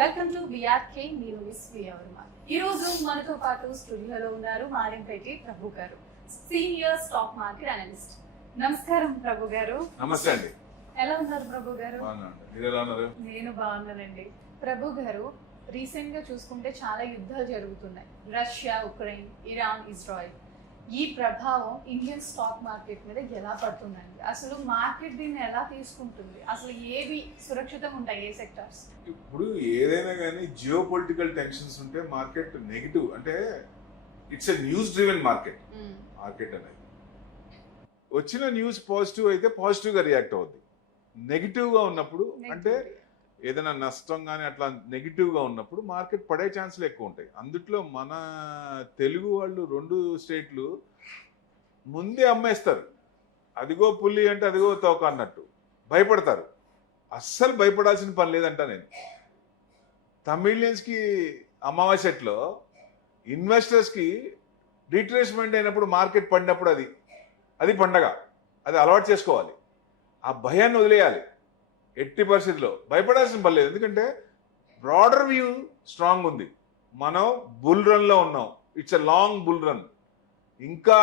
Welcome to VRK నేను వర్మ. ఈ రోజు మనతో పాటు స్టూడియోలో ఉన్నారు మారింపేటి ప్రభు గారు, సీనియర్ స్టాక్ మార్కెట్ అనలిస్ట్. నమస్కారం ప్రభు గారు. నమస్తే అండి. ఎలా ఉన్నారు ప్రభు గారు? నేను బాగున్నానండి. ప్రభు గారు, రీసెంట్ గా చూసుకుంటే చాలా యుద్ధాలు జరుగుతున్నాయి. Russia, Ukraine, Iran, Israel. ఈ ప్రభావం ఇండియన్ స్టాక్ మార్కెట్ మీద ఎలా పడుతుందండి? అసలు మార్కెట్ దీన్ని ఎలా తీసుకుంటుంది? అసలు ఏవి సురక్షితంగా ఉంటాయి, ఏ సెక్టార్స్? ఇప్పుడు ఏదైనా కానీ జియో పొలిటికల్ టెన్షన్స్ ఉంటే మార్కెట్ నెగిటివ్, అంటే it's a news driven market. Market అనేది వచ్చిన న్యూస్ పాజిటివ్ అయితే పాజిటివ్ గా రియాక్ట్ అవుద్ది. నెగిటివ్ గా ఉన్నప్పుడు అంటే ఏదైనా నష్టం కానీ అట్లా నెగిటివ్ గా ఉన్నప్పుడు మార్కెట్ పడే ఛాన్సులు ఎక్కువ ఉంటాయి. అందుట్లో మన తెలుగు వాళ్ళు 2 స్టేట్లు ముందే అమ్మేస్తారు. అదిగో పుల్లి అంటే అదిగో తోక అన్నట్టు భయపడతారు. అస్సలు భయపడాల్సిన పని లేదంట. నేను తమిళియన్స్కి అమావాస్యలో ఇన్వెస్టర్స్కి రిట్రేస్మెంట్ అయినప్పుడు మార్కెట్ పడినప్పుడు అది పండగ. అది అలవాటు చేసుకోవాలి. ఆ భయాన్ని వదిలేయాలి. ఎట్టి పరిస్థితిలో భయపడాల్సిన పని లేదు. ఎందుకంటే బ్రాడర్ వ్యూ స్ట్రాంగ్ ఉంది. మనం బుల్ రన్లో ఉన్నాం. It's a long bull run. ఇంకా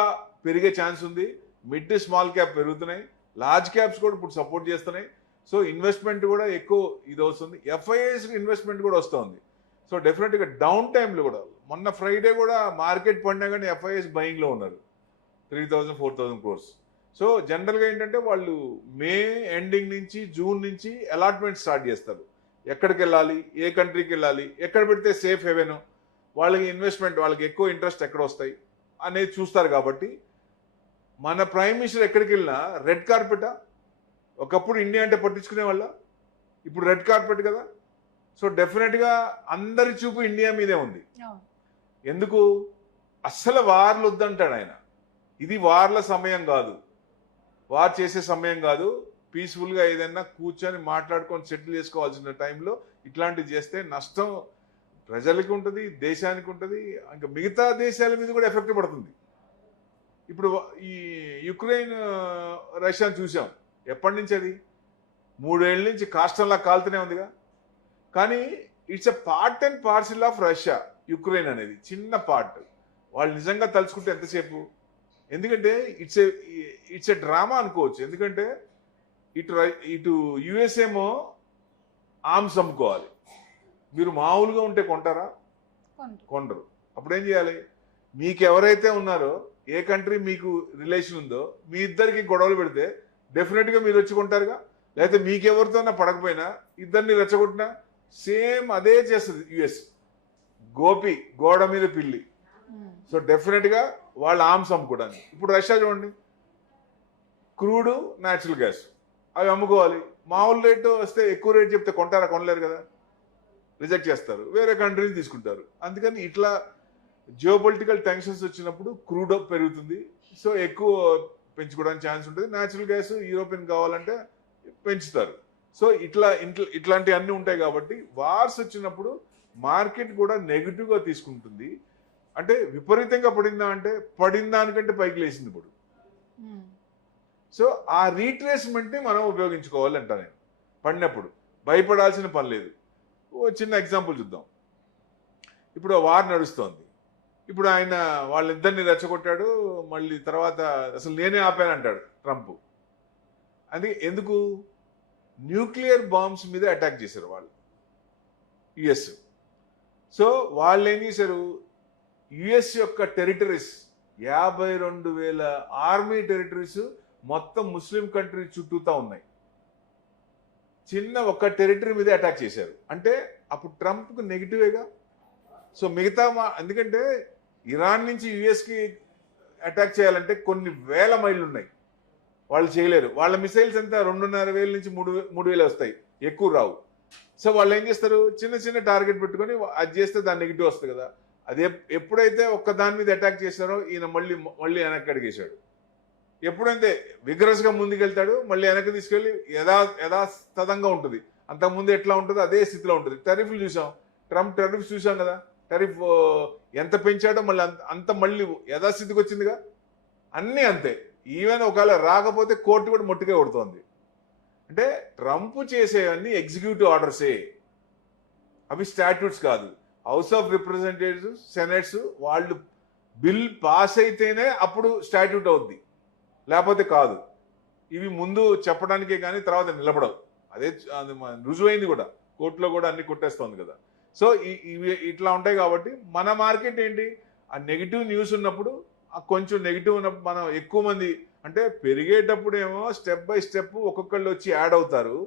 పెరిగే ఛాన్స్ ఉంది. మిడ్ స్మాల్ క్యాప్ పెరుగుతున్నాయి. లార్జ్ క్యాప్స్ కూడా ఇప్పుడు సపోర్ట్ చేస్తున్నాయి. సో ఇన్వెస్ట్మెంట్ కూడా ఎక్కువ ఇది వస్తుంది. ఎఫ్ఐఎస్ ఇన్వెస్ట్మెంట్ కూడా వస్తుంది. సో డెఫినెట్గా డౌన్ టైంలో కూడా మొన్న ఫ్రైడే కూడా మార్కెట్ పడినా కానీ ఎఫ్ఐఎస్ బయింగ్లో ఉన్నారు 3,000-4,000 crores. సో జనరల్గా ఏంటంటే వాళ్ళు మే ఎండింగ్ నుంచి జూన్ నుంచి అలాట్మెంట్ స్టార్ట్ చేస్తారు. ఎక్కడికి వెళ్ళాలి, ఏ కంట్రీకి వెళ్ళాలి, ఎక్కడ పెడితే సేఫ్ హెవెన్, వాళ్ళకి ఇన్వెస్ట్మెంట్, వాళ్ళకి ఎక్కువ ఇంట్రెస్ట్ ఎక్కడ వస్తాయి అనేది చూస్తారు. కాబట్టి మన ప్రైమ్ మినిస్టర్ ఎక్కడికి వెళ్ళినా రెడ్ కార్పెటా. ఒకప్పుడు ఇండియా అంటే పట్టించుకునే వాళ్ళ, ఇప్పుడు రెడ్ కార్పెట్ కదా. సో డెఫినెట్గా అందరి చూపు ఇండియా మీదే ఉంది. ఎందుకు? అస్సలు వార్లు వద్దంటాడు ఆయన. ఇది వార్ల సమయం కాదు, వార్ చేసే సమయం కాదు. పీస్ఫుల్గా ఏదైనా కూర్చొని మాట్లాడుకొని సెటిల్ చేసుకోవాల్సిన టైంలో ఇట్లాంటివి చేస్తే నష్టం ప్రజలకి ఉంటుంది, దేశానికి ఉంటుంది, ఇంకా మిగతా దేశాల మీద కూడా ఎఫెక్ట్ పడుతుంది. ఇప్పుడు ఈ యుక్రెయిన్ రష్యాను చూసాం. ఎప్పటి నుంచి అది 3 ఏళ్ళ నుంచి కాష్టంలా కాలుతూనే ఉందిగా. కానీ it's a part and parcel of Russia. Ukraine అనేది చిన్న పార్ట్. వాళ్ళు నిజంగా తలుచుకుంటే ఎంతసేపు. ఎందుకంటే ఇట్స్ ఎ డ్రామా అనుకోవచ్చు. ఎందుకంటే ఇటు యుఎస్ ఏమో ఆర్మ్స్ అమ్ముకోవాలి. మీరు మామూలుగా ఉంటే కొంటారా? కొండరు. అప్పుడు ఏం చేయాలి? మీకు ఎవరైతే ఉన్నారో, ఏ కంట్రీ మీకు రిలేషన్ ఉందో, మీ ఇద్దరికి గొడవలు పెడితే డెఫినెట్గా మీరు వచ్చి కొంటారుగా. లేకపోతే మీకెవరితోనా పడకపోయినా ఇద్దరిని రెచ్చగొట్టినా సేమ్ అదే చేస్తుంది యుఎస్. గోడ మీద పిల్లి. సో డెఫినెట్గా వాళ్ళ ఆర్మ్స్ అమ్ముకోవడానికి. ఇప్పుడు రష్యా చూడండి, క్రూడ్, న్యాచురల్ గ్యాస్ అవి అమ్ముకోవాలి. మామూలు రేటు వస్తే ఎక్కువ రేట్ చెప్తే కొంటారా? కొనలేరు కదా, రిజెక్ట్ చేస్తారు, వేరే కంట్రీని తీసుకుంటారు. అందుకని ఇట్లా జియో పొలిటికల్ టెన్షన్స్ వచ్చినప్పుడు క్రూడ్ పెరుగుతుంది. సో ఎక్కువ పెంచుకోవడానికి ఛాన్స్ ఉంటుంది. న్యాచురల్ గ్యాస్ యూరోపియన్ కావాలంటే పెంచుతారు. సో ఇట్లాంటివి అన్నీ ఉంటాయి. కాబట్టి వార్స్ వచ్చినప్పుడు మార్కెట్ కూడా నెగిటివ్గా తీసుకుంటుంది. అంటే విపరీతంగా పడిందా అంటే పడిన దానికంటే పైకి లేచింది ఇప్పుడు. సో ఆ రీట్రేస్మెంట్ని మనం ఉపయోగించుకోవాలి అంట నేను. పడినప్పుడు భయపడాల్సిన పని లేదు. ఓ చిన్న ఎగ్జాంపుల్ చూద్దాం. ఇప్పుడు వార్ నడుస్తోంది. ఇప్పుడు ఆయన వాళ్ళిద్దరిని రెచ్చగొట్టాడు. మళ్ళీ తర్వాత అసలు నేనే ఆపానంటాడు ట్రంప్. అది ఎందుకు? న్యూక్లియర్ బాంబ్స్ మీద అటాక్ చేశారు వాళ్ళు, యుఎస్. సో వాళ్ళు ఏం చేశారు? యుఎస్ యొక్క టెరిటరీస్ 52,000 ఆర్మీ టెరిటరీస్ మొత్తం ముస్లిం కంట్రీ చుట్టూతా ఉన్నాయి. చిన్న ఒక్క టెరిటరీ మీద అటాక్ చేశారు అంటే అప్పుడు ట్రంప్కు నెగిటివేగా. సో మిగతా ఎందుకంటే ఇరాన్ నుంచి యుఎస్కి అటాక్ చేయాలంటే కొన్ని వేల మైళ్ళు ఉన్నాయి, వాళ్ళు చేయలేరు. వాళ్ళ మిసైల్స్ అంతా 2,500 నుంచి 3,000 వస్తాయి, ఎక్కువ రావు. సో వాళ్ళు ఏం చేస్తారు? చిన్న చిన్న టార్గెట్ పెట్టుకొని అది చేస్తే దాని నెగిటివ్ వస్తుంది కదా. అది ఎప్పుడైతే ఒక్క దాని మీద అటాక్ చేశారో ఈయన మళ్ళీ వెనక్కి అడిగేశాడు. ఎప్పుడైతే విగ్రస్గా ముందుకెళ్తాడు, మళ్ళీ వెనక్కి తీసుకెళ్ళి యథాతథంగా ఉంటుంది. అంతకుముందు ఎట్లా ఉంటుందో అదే స్థితిలో ఉంటుంది. టెరిఫ్లు చూసాం, ట్రంప్ టెరిఫ్స్ చూసాం కదా. టెరిఫ్ ఎంత పెంచాడో మళ్ళీ యథాస్థితికి వచ్చిందిగా. అన్నీ అంతే. ఈవెన్ ఒకవేళ రాకపోతే కోర్టు కూడా మొట్టిగా కొడుతోంది. అంటే ట్రంప్ చేసేవన్నీ ఎగ్జిక్యూటివ్ ఆర్డర్సే. అవి స్టాట్యూట్స్ కాదు. హౌస్ ఆఫ్ రిప్రజెంటేటివ్స్, సెనెట్స్ వాళ్ళు బిల్ పాస్ అయితేనే అప్పుడు స్టాట్యూట్ అవుద్ది, లేకపోతే కాదు. ఇవి ముందు చెప్పడానికే కానీ తర్వాత నిలబడవు. అదే అది రుజువైంది కూడా, కోర్టులో కూడా అన్ని కొట్టేస్తోంది కదా. సో ఇవి ఇట్లా ఉంటాయి కాబట్టి మన మార్కెట్ ఏంటి, ఆ నెగిటివ్ న్యూస్ ఉన్నప్పుడు కొంచెం నెగిటివ్ ఉన్నప్పుడు మనం ఎక్కువ మంది అంటే పెరిగేటప్పుడు ఏమో స్టెప్ బై స్టెప్ ఒక్కొక్కళ్ళు వచ్చి యాడ్ అవుతారు.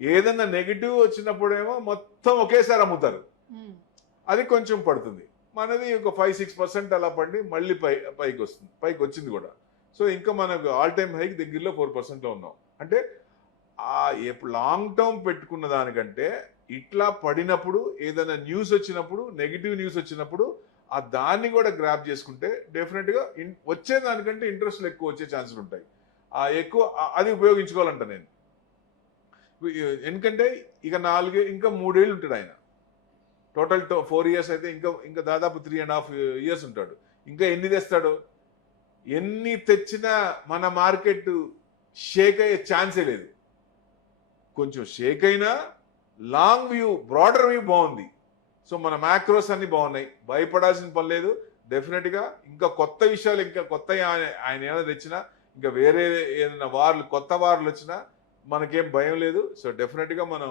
ఏదన్నా నెగిటివ్ వచ్చినప్పుడేమో మొత్తం ఒకేసారి అమ్ముతారు. అది కొంచెం పడుతుంది. మనది ఒక 5-6% అలా పడి మళ్ళీ పైకి వస్తుంది, పైకి వచ్చింది కూడా. సో ఇంకా మనకు ఆల్ టైమ్ హైకి దగ్గరలో 4%లో ఉన్నాం. అంటే లాంగ్ టర్మ్ పెట్టుకున్న దానికంటే ఇట్లా పడినప్పుడు ఏదైనా న్యూస్ వచ్చినప్పుడు, నెగిటివ్ న్యూస్ వచ్చినప్పుడు ఆ దాన్ని కూడా గ్రాప్ చేసుకుంటే డెఫినెట్గా వచ్చేదానికంటే ఇంట్రెస్ట్లు ఎక్కువ వచ్చే ఛాన్సులు ఉంటాయి. ఎక్కువ అది ఉపయోగించుకోవాలంట నేను. ఎందుకంటే ఇక ఇంకా 3 ఏళ్ళు ఉంటాడు ఆయన. టోటల్ 4 ఇయర్స్ అయితే ఇంకా దాదాపు 3.5 ఇయర్స్ ఉంటాడు. ఇంకా ఎన్ని తెస్తాడు? ఎన్ని తెచ్చినా మన మార్కెట్ షేక్ అయ్యే ఛాన్సే లేదు. కొంచెం షేక్ అయినా లాంగ్ వ్యూ, బ్రాడర్ వ్యూ బాగుంది. సో మన మ్యాక్రోస్ అన్ని బాగున్నాయి, భయపడాల్సిన పని లేదు. డెఫినెట్గా ఇంకా కొత్త విషయాలు, ఇంకా కొత్త ఆయన ఏమైనా తెచ్చినా, ఇంకా వేరే ఏదైనా కొత్త వార్లు వచ్చినా మనకేం భయం లేదు. సో డెఫినెట్గా మనం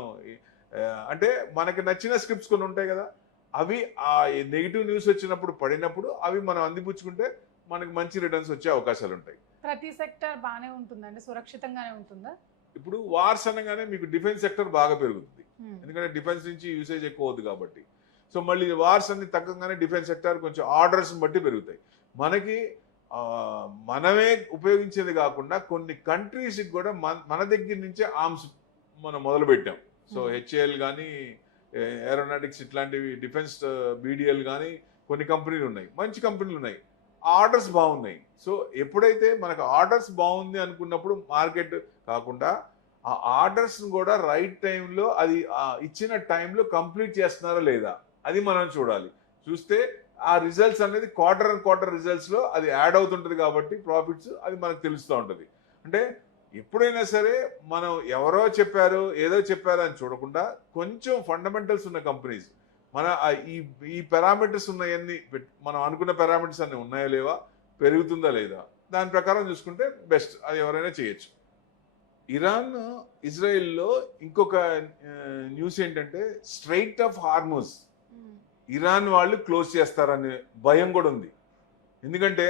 అంటే మనకి నచ్చిన స్క్రిప్ట్స్ కొన్ని ఉంటాయి కదా, అవి ఆ నెగిటివ్ న్యూస్ వచ్చినప్పుడు పడినప్పుడు అవి మనం అందిపుచ్చుకుంటే మనకి మంచి రిటర్న్స్ వచ్చే అవకాశాలు ఉంటాయి. ప్రతి సెక్టర్ బాగానే ఉంటుందండి, సురక్షితంగానే ఉంటుందా? ఇప్పుడు వార్స్ అనగానే మీకు డిఫెన్స్ సెక్టర్ బాగా పెరుగుతుంది, ఎందుకంటే డిఫెన్స్ నుంచి యూసేజ్ ఎక్కువ అవుతుంది కాబట్టి. సో మళ్ళీ వార్స్ అన్ని తగ్గగానే డిఫెన్స్ సెక్టర్ కొంచెం ఆర్డర్స్ని బట్టి పెరుగుతాయి. మనకి మనమే ఉపయోగించేది కాకుండా కొన్ని కంట్రీస్కి కూడా మన దగ్గర నుంచే ఆర్మ్స్ మనం మొదలుపెట్టాం. సో హెచ్ఏఎల్ కానీ, ఏరోనాటిక్స్ ఇట్లాంటివి, డిఫెన్స్ బీడిఎల్ కానీ కొన్ని కంపెనీలు ఉన్నాయి, మంచి కంపెనీలు ఉన్నాయి, ఆర్డర్స్ బాగున్నాయి. సో ఎప్పుడైతే మనకు ఆర్డర్స్ బాగుంది అనుకున్నప్పుడు మార్కెట్ కాకుండా ఆ ఆర్డర్స్ని కూడా రైట్ టైంలో అది ఇచ్చిన టైంలో కంప్లీట్ చేస్తున్నారా లేదా అది మనం చూడాలి. చూస్తే ఆ రిజల్ట్స్ అనేది క్వార్టర్ రిజల్ట్స్లో అది యాడ్ అవుతుంటుంది కాబట్టి ప్రాఫిట్స్ అది మనకు తెలుస్తూ ఉంటుంది. అంటే ఎప్పుడైనా సరే మనం ఎవరో చెప్పారు, ఏదో చెప్పారు అని చూడకుండా కొంచెం ఫండమెంటల్స్ ఉన్న కంపెనీస్, మన ఈ పారామీటర్స్ ఉన్నాయన్నీ, మనం అనుకున్న పారామీటర్స్ అన్నీ ఉన్నాయా లేవా, పెరుగుతుందా లేదా, దాని ప్రకారం చూసుకుంటే బెస్ట్. అది ఎవరైనా చేయొచ్చు. ఇరాన్ ఇజ్రాయెల్లో ఇంకొక న్యూస్ ఏంటంటే స్ట్రైట్ ఆఫ్ హార్మోజ్ ఇరాన్ వాళ్ళు క్లోజ్ చేస్తారనే భయం కూడా ఉంది. ఎందుకంటే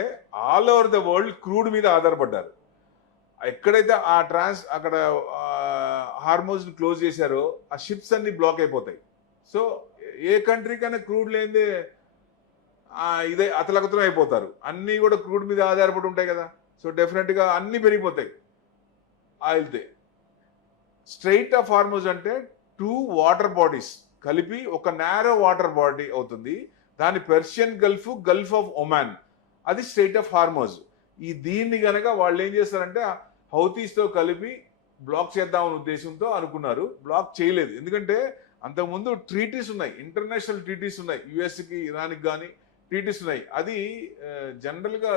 all over the world crude మీద ఆధారపడ్డారు. ఎక్కడైతే అక్కడ హార్మోజ్ని క్లోజ్ చేశారో ఆ షిప్స్ అన్ని బ్లాక్ అయిపోతాయి. సో ఏ కంట్రీకైనా క్రూడ్ లేనిదే ఇదే అతలకుతలం అయిపోతారు. అన్నీ కూడా క్రూడ్ మీద ఆధారపడి ఉంటాయి కదా. సో డెఫినెట్గా అన్నీ పెరిగిపోతాయి ఆయిల్తే. స్ట్రైట్ ఆఫ్ హార్మోజ్ అంటే 2 వాటర్ బాడీస్ కలిపి ఒక నేరో వాటర్ బాడీ అవుతుంది. దాని పెర్షియన్ గల్ఫ్ ఆఫ్ ఒమాన్, అది స్ట్రైట్ ఆఫ్ హార్మోజ్. దీన్ని గనక వాళ్ళు ఏం చేస్తారంటే హౌతీస్తో కలిపి బ్లాక్ చేద్దామనే ఉద్దేశంతో అనుకున్నారు. బ్లాక్ చేయలేదు, ఎందుకంటే అంతకుముందు ట్రీటీస్ ఉన్నాయి, ఇంటర్నేషనల్ ట్రీటీస్ ఉన్నాయి, యుఎస్కి ఇరాన్కి కానీ ట్రీటీస్ ఉన్నాయి. అది జనరల్గా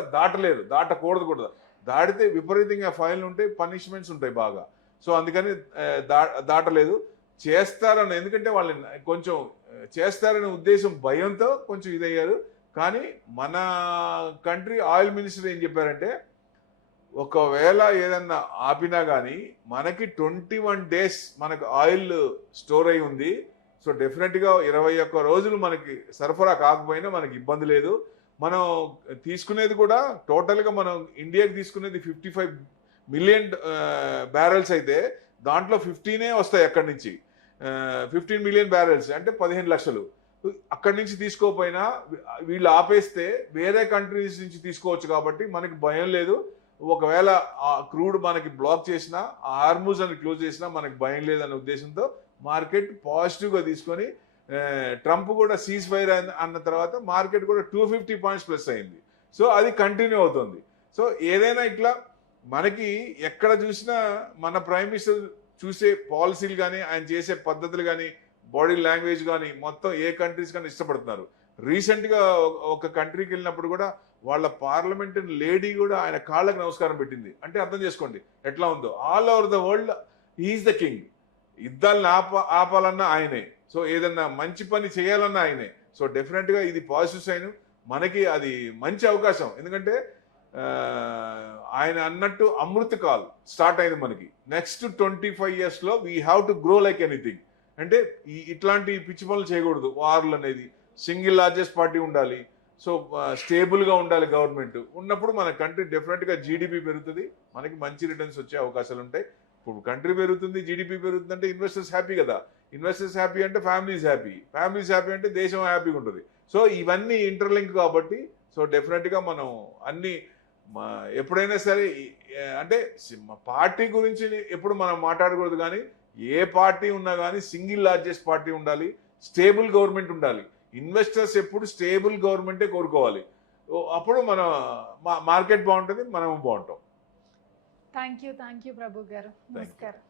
దాటకూడదు కూడా. దాటితే విపరీతంగా ఫైన్లు ఉంటాయి, పనిష్మెంట్స్ ఉంటాయి బాగా. సో అందుకని దాటలేదు. చేస్తారని, ఎందుకంటే వాళ్ళని కొంచెం చేస్తారనే ఉద్దేశం భయంతో కొంచెం ఇదయ్యారు. కానీ మన కంట్రీ ఆయిల్ మినిస్టర్ ఏం చెప్పారంటే ఒకవేళ ఏదన్నా ఆపినా కానీ మనకి 21 డేస్ మనకు ఆయిల్ స్టోర్ అయి ఉంది. సో డెఫినెట్గా 21 రోజులు మనకి సరఫరా కాకపోయినా మనకి ఇబ్బంది లేదు. మనం తీసుకునేది కూడా టోటల్గా మనం ఇండియాకి తీసుకునేది 55 మిలియన్ బ్యారెల్స్ అయితే దాంట్లో 15 వస్తాయి అక్కడి నుంచి. 15 మిలియన్ బ్యారెల్స్ అంటే 15 లక్షలు. అక్కడి నుంచి తీసుకోకపోయినా వీళ్ళు ఆపేస్తే వేరే కంట్రీస్ నుంచి తీసుకోవచ్చు కాబట్టి మనకి భయం లేదు. ఒకవేళ ఆ క్రూడ్ మనకి బ్లాక్ చేసినా, ఆ హార్మూజ్ అని క్లోజ్ చేసినా మనకి భయం లేదనే ఉద్దేశంతో మార్కెట్ పాజిటివ్గా తీసుకొని, ట్రంప్ కూడా సీజ్ ఫైర్ అన్న తర్వాత మార్కెట్ కూడా 250 పాయింట్స్ ప్లస్ అయింది. సో అది కంటిన్యూ అవుతుంది. సో ఏదైనా ఇట్లా మనకి ఎక్కడ చూసినా మన ప్రైమ్ మినిస్టర్ చూసే పాలసీలు కానీ, ఆయన చేసే పద్ధతులు కానీ, బాడీ లాంగ్వేజ్ కానీ మొత్తం ఏ కంట్రీస్ కానీ ఇష్టపడుతున్నారు. రీసెంట్గా ఒక కంట్రీకి వెళ్ళినప్పుడు కూడా వాళ్ళ పార్లమెంట్ లేడీ కూడా ఆయన కాళ్ళకు నమస్కారం పెట్టింది. అంటే అర్థం చేసుకోండి ఎట్లా ఉందో. All over the world is the king. యుద్ధాలను ఆపాలన్నా ఆయనే. సో ఏదన్నా మంచి పని చేయాలన్నా ఆయనే. సో డెఫినెట్గా ఇది పాజిటివ్ సైన్, మనకి అది మంచి అవకాశం. ఎందుకంటే ఆయన అన్నట్టు అమృత్ కాల్ స్టార్ట్ అయింది మనకి. నెక్స్ట్ 25 yearsలో we have to grow like anything. అంటే ఇట్లాంటి పిచ్చి పనులు చేయకూడదు. వార్లు అనేది, సింగిల్ లార్జెస్ట్ పార్టీ ఉండాలి. సో స్టేబుల్గా ఉండాలి గవర్నమెంట్. ఉన్నప్పుడు మన కంట్రీ డెఫినెట్గా జీడిపి పెరుగుతుంది, మనకి మంచి రిటర్న్స్ వచ్చే అవకాశాలు ఉంటాయి. ఇప్పుడు కంట్రీ పెరుగుతుంది, జీడిపి పెరుగుతుంది అంటే ఇన్వెస్టర్స్ హ్యాపీ కదా. ఇన్వెస్టర్స్ హ్యాపీ అంటే ఫ్యామిలీస్ హ్యాపీ, ఫ్యామిలీస్ హ్యాపీ అంటే దేశం హ్యాపీగా ఉంటుంది. సో ఇవన్నీ ఇంటర్లింక్ కాబట్టి సో డెఫినెట్గా మనం అన్ని ఎప్పుడైనా సరే అంటే పార్టీ గురించి ఎప్పుడు మనం మాట్లాడకూడదు, కానీ ఏ పార్టీ ఉన్నా కానీ సింగిల్ లార్జెస్ట్ పార్టీ ఉండాలి, స్టేబుల్ గవర్నమెంట్ ఉండాలి. ఇన్వెస్టర్స్ ఎప్పుడు స్టేబుల్ గవర్నమెంటే కోరుకోవాలి. అప్పుడు మన మార్కెట్ బాగుంటుంది, మనము బాగుంటాం. థ్యాంక్ యూ ప్రభు గారు. నమస్కారం.